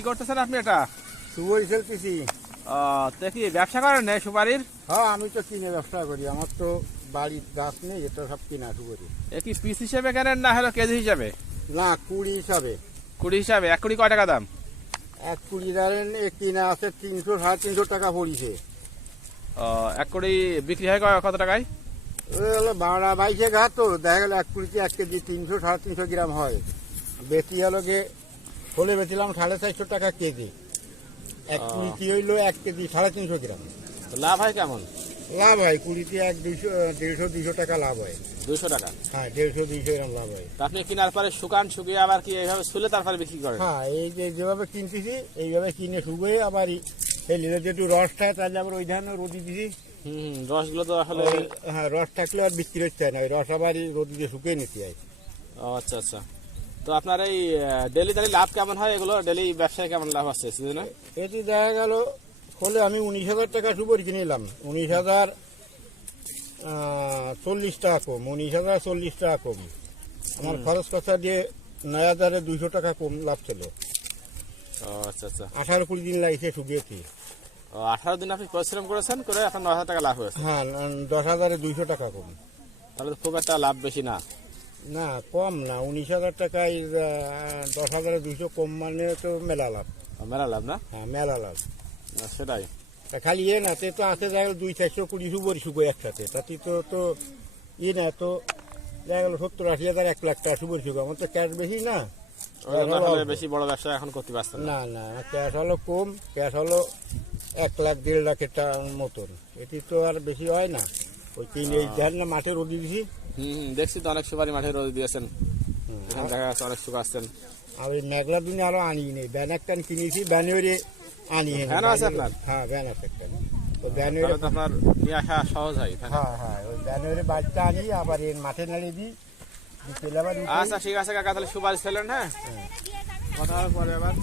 কি করতেছেন আপনি এটা? সুপারি ফেলতেছি। তো কি ব্যবসা করেন না সুপারির? হ্যাঁ, আমি তো কিনে ব্যবসা করি, আমার তো বাড়ির গাছ নেই, এটা সব কিনা সুপারি। এ কি পিস হিসেবে কেনেন না হলো কেজি হিসাবে? না, কুড়ি হিসাবে। কুড়ি হিসাবে? এক কুড়ি কয় টাকা দাম? এক কুড়ি ধরেন কিনা আছে 300 350 টাকা পড়িছে। এক কুড়ি বিক্রি হয় কত টাকায়? ওই হলো 12-22 গাছ, তো দেখা গেল এক কুড়িতে 1 কেজি 300 350 গ্রাম হয়। বেশি হলো গে হলে বেছিলাম 450 টাকা কেজি। এক কুড়ি কি হইলো 1 কেজি 350 গ্রাম। লাভ হয় কেমন? লাভ হয় কুড়িতে 100-200 টাকা লাভ হয়। 200 টাকা? হ্যাঁ, 150-200 এরকম লাভ হয়। তা আপনি কেনার পরে শুকিয়ে আবার কি এইভাবে শুলে তারপরে বিক্রি করেন? হ্যাঁ, এই যে যেভাবে কিনতেছি এইভাবে কিনে শুকিয়ে আবার এই লিলে যেটু রসটা তাহলে আবার ওই ধানে রোদি দিছি। রসগুলো তো আসলে হ্যাঁ, রস থাকলে আর বিক্রি হচ্ছে না, ওই রস আবার রোদি দিয়ে শুকিয়ে নিতে হয়। আচ্ছা আচ্ছা। তো আপনার এই ডেলি লাভ কেমন হয়? এগুলো ডেলি ব্যবসায় কেমন লাভ আছে সিজনে? এটি দেখা গেল হলে আমি 19,000 টাকা সুপারি কিনে নিলাম। 19,040 টাকা কম, 19,040 টাকা কম। আমার খরচ খরচা দিয়ে 9,200 টাকা কম লাভ ছিল। আচ্ছা আচ্ছা। 18-20 দিন লাগছে শুকিয়েছি। 18 দিন আপনি পরিশ্রম করেছেন, করে আপনার 9,000 টাকা লাভ হয়েছে। হ্যাঁ, 10,200 টাকা কম। তাহলে তো খুব একটা লাভ বেশি না। না, কম না। 19,000 টাকায় 10,200 কম মানে তো মেলা লাভ। মেলা লাভ না? হ্যাঁ, মেলা লাভ। সেটাই। তা খালি না তে তো আছে দেখা গেল 200-420 সুপারি শুকো একসাথে, তাতে তো না তো দেখা গেল 70-80 হাজার 1 লাখ টাকা সুপারি শুকো। আমার তো ক্যাশ বেশি না। বেশি বড় ব্যবসা এখন করতে পারছেন না না, ক্যাশ হলো কম, ক্যাশ হলো 1 লাখ 1.5 লাখের টাকার মতন। এটি তো আর বেশি হয় না। ওই কিনে এই ধান না মাঠে রোদি দিছি। দেখছি তো অনেক সুপারি মাঠে রোদ দিয়েছেন, এখানে দেখা যাচ্ছে অনেক শুকাচ্ছেন। আর ওই মেঘলা দিনে আরো আনি নেই, ব্যান একটা কিনেছি, ব্যানে আনি। ভ্যান আছে আপনার? হ্যাঁ, ব্যান আছে একটা। ওই তাহলে তো আপনার নিয়ে আসা সহজ হয়। হ্যাঁ হ্যাঁ, ওই ব্যানের বাড়িটা আনি, আবার এর মাঠে নাড়িয়ে দিই, বিকেলে আবার আচ্ছা ঠিক আছে কাকা, তাহলে সুপারি ফেলেন। হ্যাঁ, কথা হবে পরে আবার।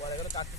পরে গেলে কাটতে